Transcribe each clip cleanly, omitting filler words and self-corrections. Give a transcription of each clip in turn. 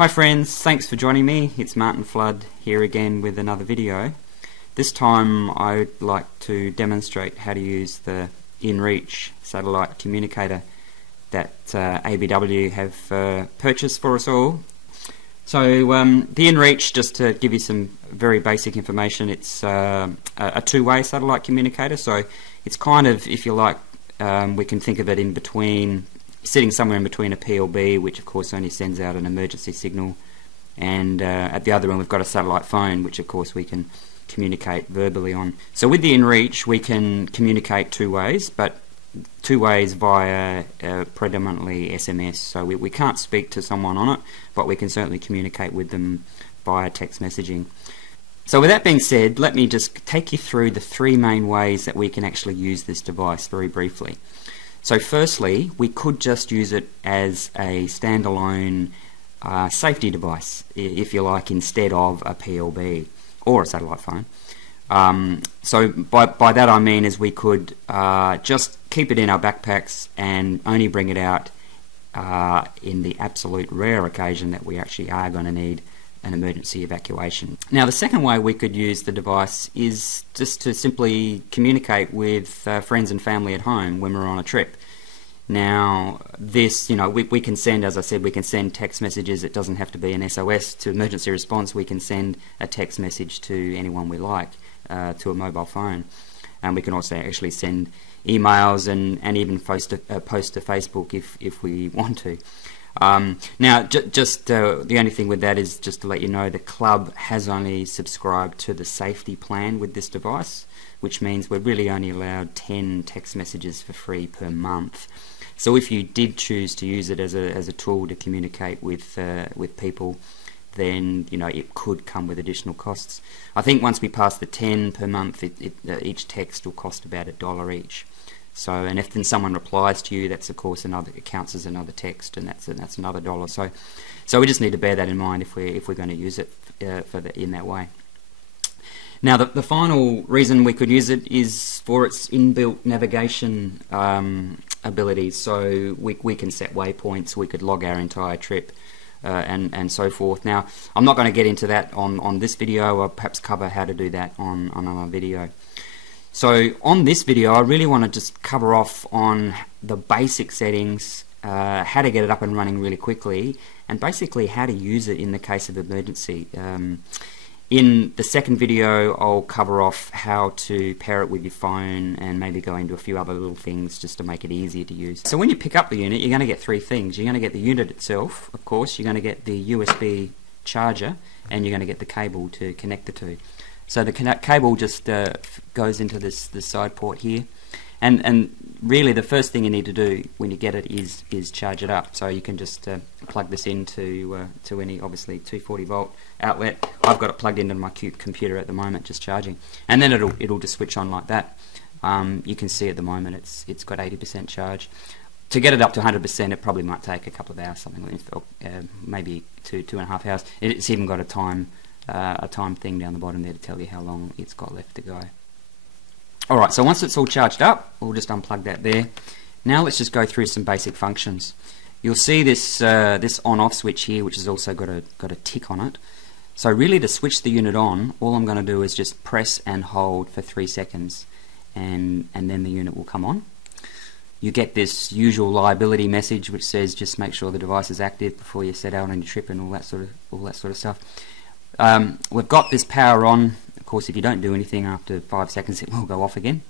Hi friends, thanks for joining me. It's Martin Flood here again with another video. This time I'd like to demonstrate how to use the InReach satellite communicator that ABW have purchased for us all. So the InReach, just to give you some very basic information, it's a two-way satellite communicator. So it's kind of, if you like, we can think of it in between, sitting somewhere in between a PLB, which of course only sends out an emergency signal, and at the other end we've got a satellite phone, which of course we can communicate verbally on. So with the InReach we can communicate two ways, but two ways via predominantly SMS. So we can't speak to someone on it, but we can certainly communicate with them via text messaging. So with that being said, let me just take you through the three main ways that we can actually use this device very briefly. So firstly, we could just use it as a standalone safety device, if you like, instead of a PLB or a satellite phone. So by that I mean is we could just keep it in our backpacks and only bring it out in the absolute rare occasion that we actually are going to need an emergency evacuation. Now the second way we could use the device is just to simply communicate with friends and family at home when we're on a trip. Now this, we can send, as I said, we can send text messages. It doesn't have to be an SOS to emergency response. We can send a text message to anyone we like, to a mobile phone. And we can also actually send emails and even post to Facebook if we want to. Now, the only thing with that is just to let you know the club has only subscribed to the safety plan with this device, which means we're really only allowed 10 text messages for free per month. So if you did choose to use it as a tool to communicate with people, then it could come with additional costs. I think once we pass the 10 per month, each text will cost about $1 each. So, and if then someone replies to you, that's of course it counts as another text, and that's another $1. So we just need to bear that in mind if we're going to use it in that way. Now the final reason we could use it is for its inbuilt navigation abilities. So we can set waypoints, we could log our entire trip, and so forth. Now I'm not going to get into that on this video. I'll perhaps cover how to do that on another video. So on this video I really want to just cover off on the basic settings, how to get it up and running really quickly, and basically how to use it in the case of emergency. In the second video I'll cover off how to pair it with your phone and maybe go into a few other little things just to make it easier to use. So when you pick up the unit, you're going to get three things. You're going to get the unit itself, of course, you're going to get the USB charger, and you're going to get the cable to connect the two. So the cable just goes into this side port here, and really the first thing you need to do when you get it is charge it up. So you can just plug this into any, obviously, 240 volt outlet. I've got it plugged into my computer at the moment, just charging, and then it'll just switch on like that. You can see at the moment it's got 80% charge. To get it up to 100%, it probably might take a couple of hours, something like that, maybe 2.5 hours. It's even got a time thing down the bottom there to tell you how long it's got left to go. Alright, so once it's all charged up, we'll just unplug that there. Now let's just go through some basic functions. You'll see this on-off switch here, which has also got a tick on it. So really, to switch the unit on, all I'm going to do is just press and hold for 3 seconds, and then the unit will come on. You get this usual liability message which says just make sure the device is active before you set out on your trip, and all that sort of stuff. We've got this power on. Of course, if you don't do anything after 5 seconds, it will go off again.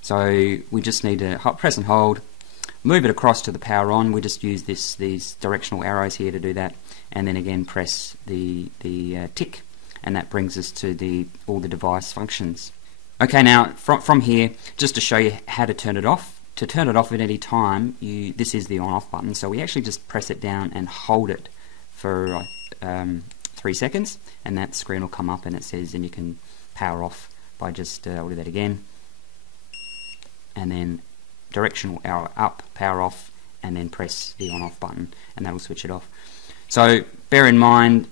So we just need to press and hold, move it across to the power on. We just use these directional arrows here to do that, and then again press the tick, and that brings us to all the device functions. Okay, now from here, just to show you how to turn it off. To turn it off at any time, this is the on-off button. So we actually just press it down and hold it for 3 seconds, and that screen will come up and it says, and you can power off by just I'll do that again, and then directional arrow up, power off, and then press the on-off button, and that'll switch it off. So bear in mind,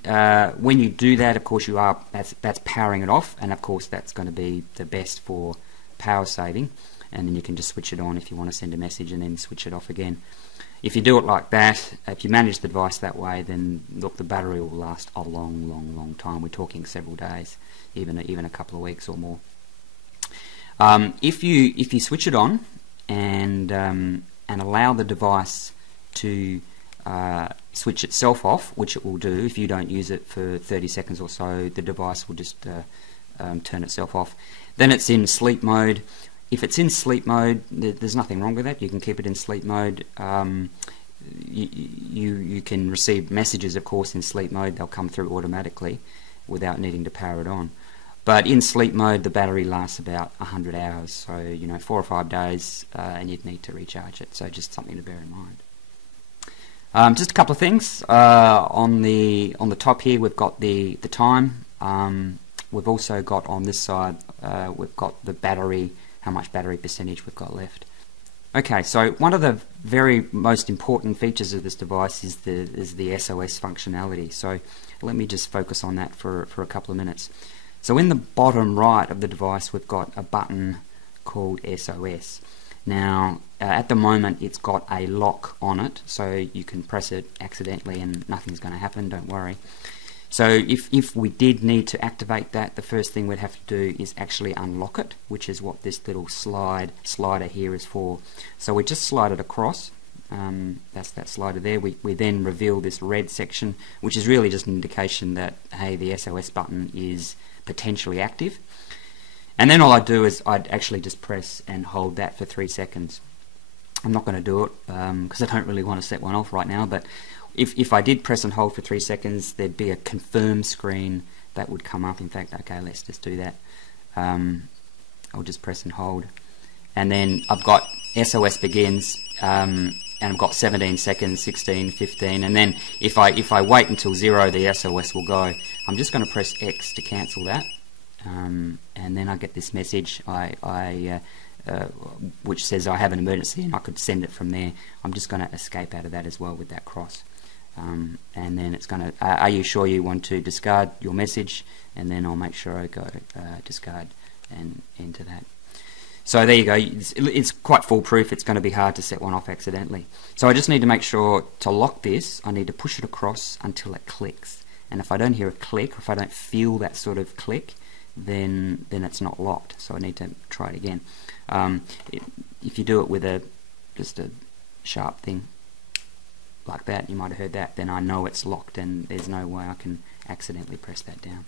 when you do that, of course that's powering it off, and of course that's going to be the best for power saving. And then you can just switch it on if you want to send a message, and then switch it off again. if you do it like that, if you manage the device that way, then look, the battery will last a long time. We're talking several days, even a couple of weeks or more. If you switch it on and allow the device to switch itself off, which it will do if you don't use it for 30 seconds or so, the device will just turn itself off. Then it's in sleep mode. If it's in sleep mode, there's nothing wrong with that. You can keep it in sleep mode. You can receive messages, of course, in sleep mode. They'll come through automatically without needing to power it on. But in sleep mode, the battery lasts about 100 hours, so 4 or 5 days, and you'd need to recharge it. So just something to bear in mind. Just a couple of things. On the top here, we've got the time. We've also got on this side, we've got the battery, how much battery percentage we've got left. Okay, so one of the very most important features of this device is the SOS functionality. So let me just focus on that for a couple of minutes. So in the bottom right of the device, we've got a button called SOS. Now, at the moment, it's got a lock on it, so you can press it accidentally and nothing's going to happen, don't worry. So if we did need to activate that, the first thing we'd have to do is actually unlock it, which is what this little slider here is for. So we just slide it across. That's that slider there. We then reveal this red section, which is really just an indication that, hey, the SOS button is potentially active. And then all I do is I'd actually just press and hold that for 3 seconds. I'm not going to do it because I don't really want to set one off right now, but if I did press and hold for 3 seconds, there'd be a confirm screen that would come up. In fact, okay, let's just do that. I'll just press and hold, and then I've got SOS begins, and I've got 17 seconds, 16, 15, and then if I wait until 0, the SOS will go. I'm just going to press X to cancel that, and then I get this message which says I have an emergency, and I could send it from there. I'm just going to escape out of that as well with that cross. And then it's going to, are you sure you want to discard your message? And then I'll make sure I go discard and enter that. So there you go. It's quite foolproof. It's going to be hard to set one off accidentally. So I just need to make sure to lock this, I need to push it across until it clicks. And if I don't hear a click, or if I don't feel that sort of click, then it's not locked. So I need to try it again. If you do it with just a sharp thing like that, you might have heard that, then I know it's locked and there's no way I can accidentally press that down.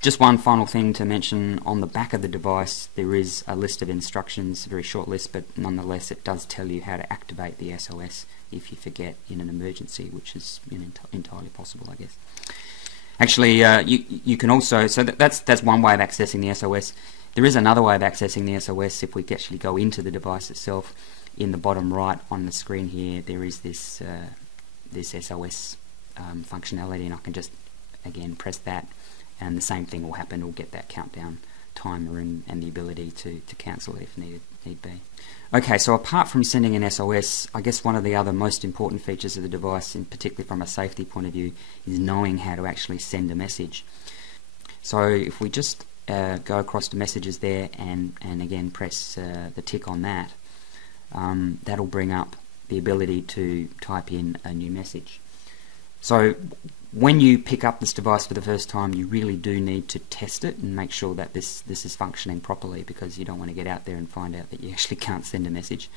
Just one final thing to mention, on the back of the device there is a list of instructions, a very short list, but nonetheless it does tell you how to activate the SOS if you forget in an emergency, which is entirely possible, I guess. Actually, you can also, so that's one way of accessing the SOS. There is another way of accessing the SOS if we actually go into the device itself. In the bottom right on the screen here, there is this SOS functionality, and I can just again press that, and the same thing will happen. We'll get that countdown timer and the ability to cancel it if need be. Okay, so apart from sending an SOS, I guess one of the other most important features of the device, and particularly from a safety point of view, is knowing how to actually send a message. So if we just go across to messages there and again press the tick on that, that'll bring up the ability to type in a new message. So when you pick up this device for the first time, you really do need to test it and make sure that this is functioning properly, because you don't want to get out there and find out that you actually can't send a message.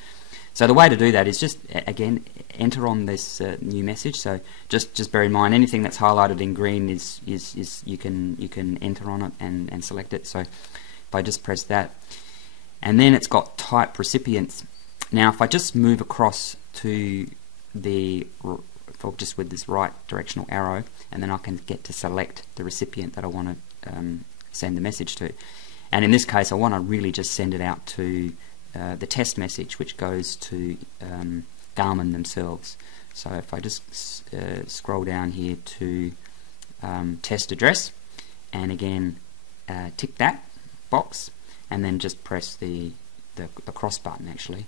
So the way to do that is just again enter on this new message. So just bear in mind, anything that's highlighted in green is you can enter on it and select it. So if I just press that, and then it's got type recipients. Now if I just move across to just with this right directional arrow, and then I can get to select the recipient that I want to send the message to. And in this case, I want to really just send it out to the test message, which goes to Garmin themselves. So if I just scroll down here to test address, and again tick that box, and then just press the cross button actually.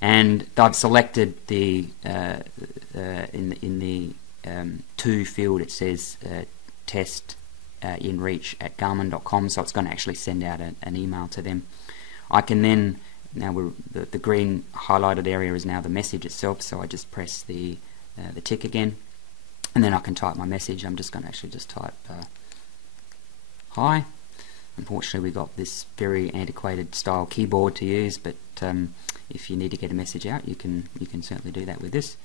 And I've selected the in the to field, it says test InReach at Garmin.com, so it's going to actually send out an email to them. I can then now the green highlighted area is now the message itself, so I just press the tick again, and then I can type my message. I'm just going to actually just type hi. Unfortunately, we got this very antiquated style keyboard to use, but if you need to get a message out, you can certainly do that with this.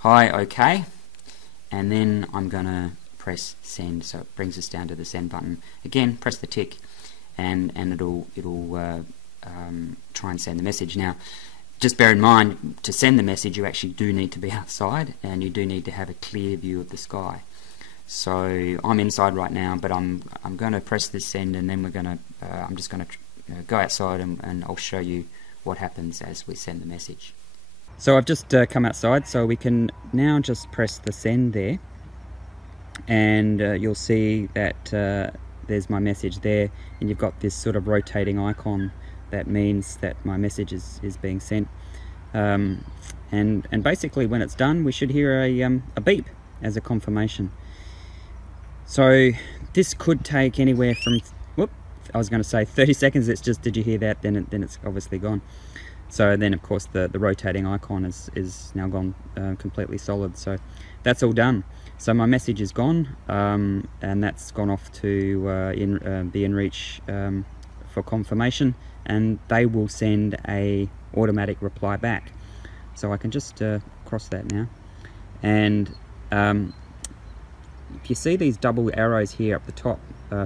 Hi, okay, and then I'm going to press send, so it brings us down to the send button. Again, press the tick, and it'll try and send the message. Now, just bear in mind, to send the message, you actually do need to be outside, and you do need to have a clear view of the sky. So I'm inside right now, but I'm going to press this send, and then I'm just going to go outside, and I'll show you what happens as we send the message. So I've just come outside, so we can now just press the send there, and you'll see that there's my message there, and you've got this sort of rotating icon that means that my message is being sent. And basically when it's done, we should hear a beep as a confirmation. So this could take anywhere from, I was going to say 30 seconds. It's just, did you hear that? Then it's obviously gone. So then of course the rotating icon is now gone completely solid. So that's all done. So my message is gone, and that's gone off to the InReach for confirmation, and they will send a automatic reply back. So I can just cross that now, and if you see these double arrows here up the top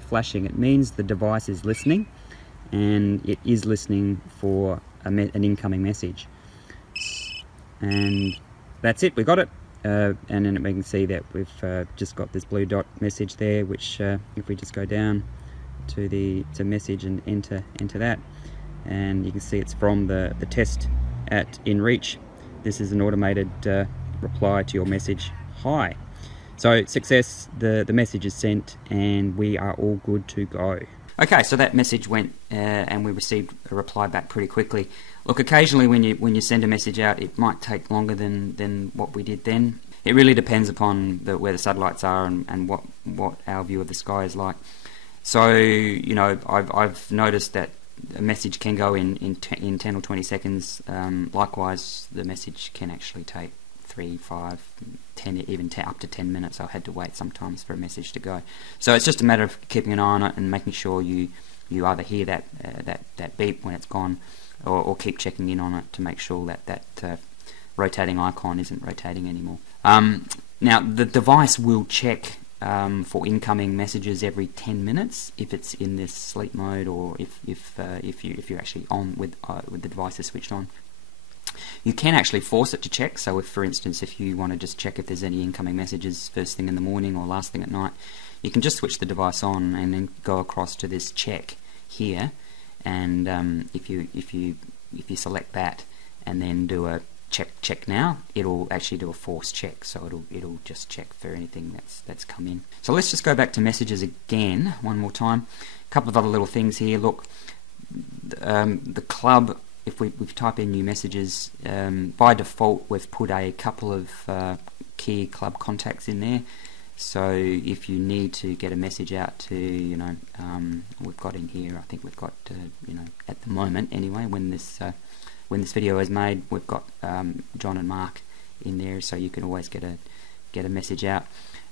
flashing, it means the device is listening, and it is listening for an incoming message. And that's it, we got it. And then we can see that we've just got this blue dot message there, which if we just go down to message and enter that, and you can see it's from the test at InReach. This is an automated reply to your message, hi. So success, the message is sent, and we are all good to go. Okay, so that message went and we received a reply back pretty quickly. Look, occasionally when you send a message out, it might take longer than what we did then. It really depends upon where the satellites are and what our view of the sky is like. So, you know, I've noticed that a message can go in 10 or 20 seconds. Likewise, the message can actually take 3, 5, 10, even up to 10 minutes. I've had to wait sometimes for a message to go. So it's just a matter of keeping an eye on it and making sure you either hear that beep when it's gone, or keep checking in on it to make sure that rotating icon isn't rotating anymore. Now the device will check for incoming messages every 10 minutes if it's in this sleep mode, or if you're actually on with the device is switched on. You can actually force it to check. So if, for instance, if you want to just check if there's any incoming messages first thing in the morning or last thing at night, you can just switch the device on and then go across to this check here, and if you select that and then do a check now, it'll actually do a force check. So it'll just check for anything that's come in. So let's just go back to messages again one more time. A couple of other little things here. Look, the club. If we type in new messages, by default we've put a couple of key club contacts in there. So if you need to get a message out to, you know, we've got in here, I think we've got, you know, at the moment anyway, when this video is made, we've got John and Mark in there, so you can always get a message out.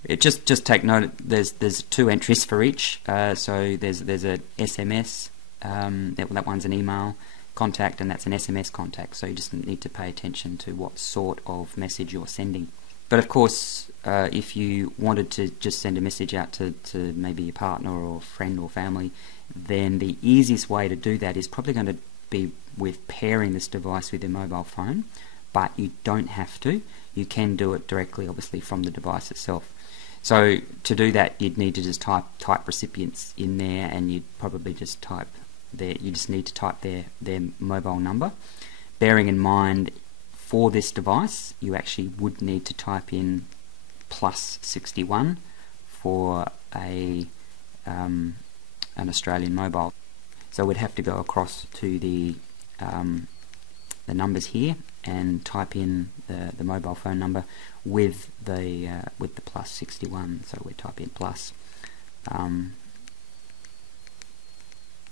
It just take note. There's 2 entries for each. So there's a SMS. That one's an email contact, and that's an SMS contact, so you just need to pay attention to what sort of message you're sending. But of course, if you wanted to just send a message out to maybe your partner or friend or family, then the easiest way to do that is probably going to be with pairing this device with your mobile phone, but you don't have to. You can do it directly, obviously, from the device itself. So to do that, you'd need to just type recipients in there, and you'd probably just type you just need to type their mobile number. Bearing in mind, for this device, you actually would need to type in +61 for an Australian mobile. So we'd have to go across to the numbers here and type in the mobile phone number with the +61. So we type in plus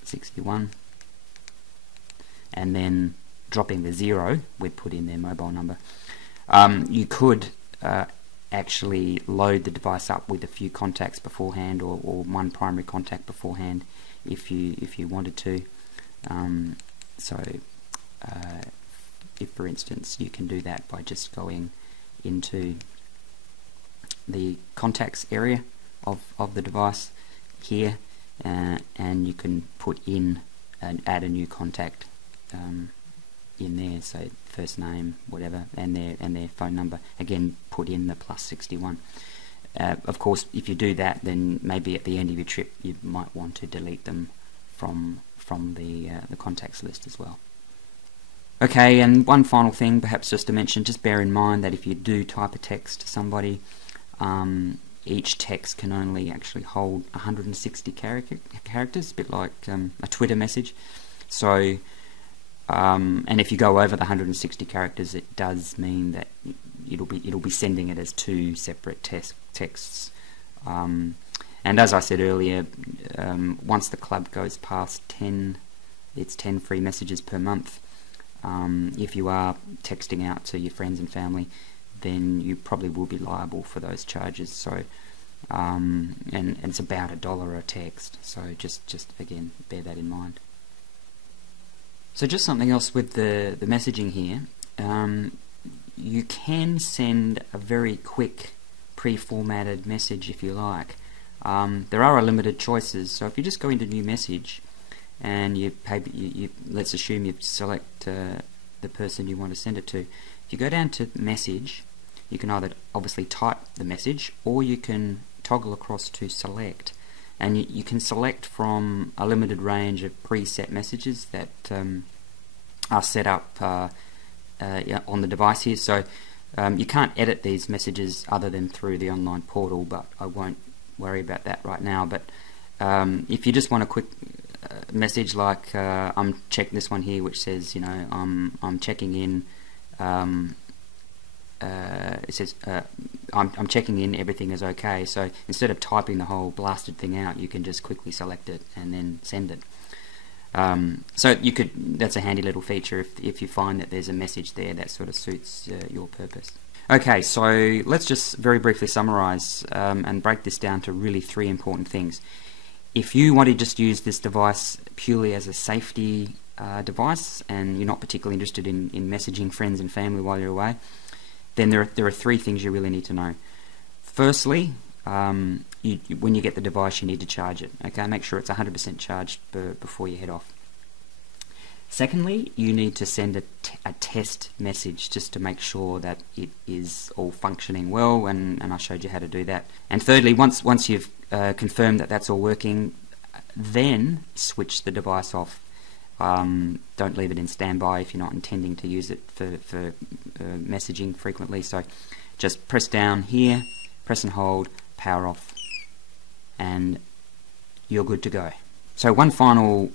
61, and then dropping the 0, we'd put in their mobile number. You could actually load the device up with a few contacts beforehand, or one primary contact beforehand, if you wanted to. If for instance you can do that by just going into the contacts area of the device here, and you can put in and add a new contact in there, so first name, whatever, and their phone number. Again, put in the +61. Of course, if you do that, then maybe at the end of your trip you might want to delete them from the contacts list as well. Okay, and one final thing, perhaps just to mention, just bear in mind that if you do type a text to somebody, each text can only actually hold 160 characters, a bit like a Twitter message. So, and if you go over the 160 characters, it does mean that it'll be sending it as 2 separate texts. And as I said earlier, once the club goes past 10, it's 10 free messages per month. If you are texting out to your friends and family, then you probably will be liable for those charges. So, and it's about $1 a text. So just again, bear that in mind. So just something else with the messaging here. You can send a very quick pre-formatted message if you like. There are limited choices. So if you just go into new message, and you let's assume you select the person you want to send it to. If you go down to message, you can either obviously type the message, or you can toggle across to select, and you can select from a limited range of preset messages that are set up on the device here. So you can't edit these messages other than through the online portal, but I won't worry about that right now. But if you just want a quick message, like I'm checking this one here, which says, I'm checking in. It says I'm checking in, everything is okay. So instead of typing the whole blasted thing out, you can just quickly select it and then send it. So that's a handy little feature if you find that there's a message there that sort of suits your purpose. Okay, so let's just very briefly summarize and break this down to really 3 important things. If you want to just use this device purely as a safety device, and you're not particularly interested in messaging friends and family while you're away, then there are 3 things you really need to know. Firstly, when you get the device, you need to charge it. Okay, make sure it's 100% charged before you head off. Secondly, you need to send a test message just to make sure that it is all functioning well, and I showed you how to do that. And thirdly, once you've confirmed that that's all working, then switch the device off. Don't leave it in standby if you're not intending to use it for messaging frequently. So just press down here, press and hold, power off, and you're good to go. So one final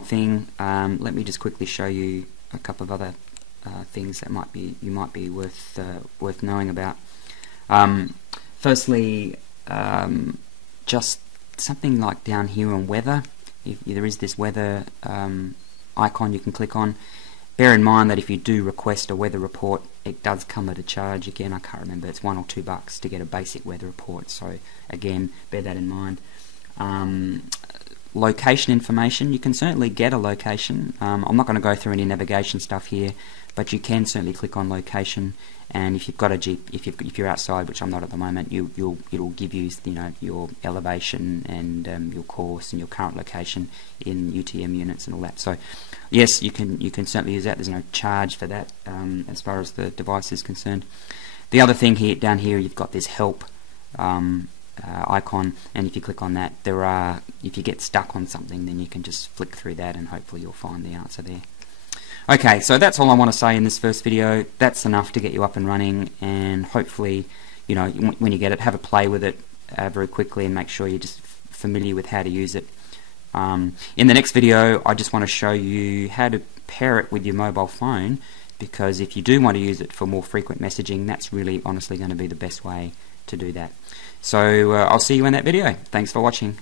thing. Let me just quickly show you a couple of other things that you might be worth knowing about. Firstly, just something like down here on weather. If there is this weather icon you can click on. Bear in mind that if you do request a weather report, it does come at a charge. Again, I can't remember, it's $1 or $2 to get a basic weather report. So again, bear that in mind. Location information, you can certainly get a location. I'm not going to go through any navigation stuff here, but you can certainly click on location, and if you've got a Jeep, if you're outside, which I'm not at the moment, it'll give you your elevation and your course and your current location in UTM units and all that. So yes, you can certainly use that. There's no charge for that as far as the device is concerned. The other thing here, down here, you've got this help icon, and if you click on that, if you get stuck on something, then you can just flick through that and hopefully you'll find the answer there. Okay, so that's all I want to say in this first video. That's enough to get you up and running, and hopefully, when you get it, have a play with it very quickly and make sure you're just familiar with how to use it. In the next video, I just want to show you how to pair it with your mobile phone, because if you do want to use it for more frequent messaging, that's really honestly going to be the best way to do that. So I'll see you in that video. Thanks for watching.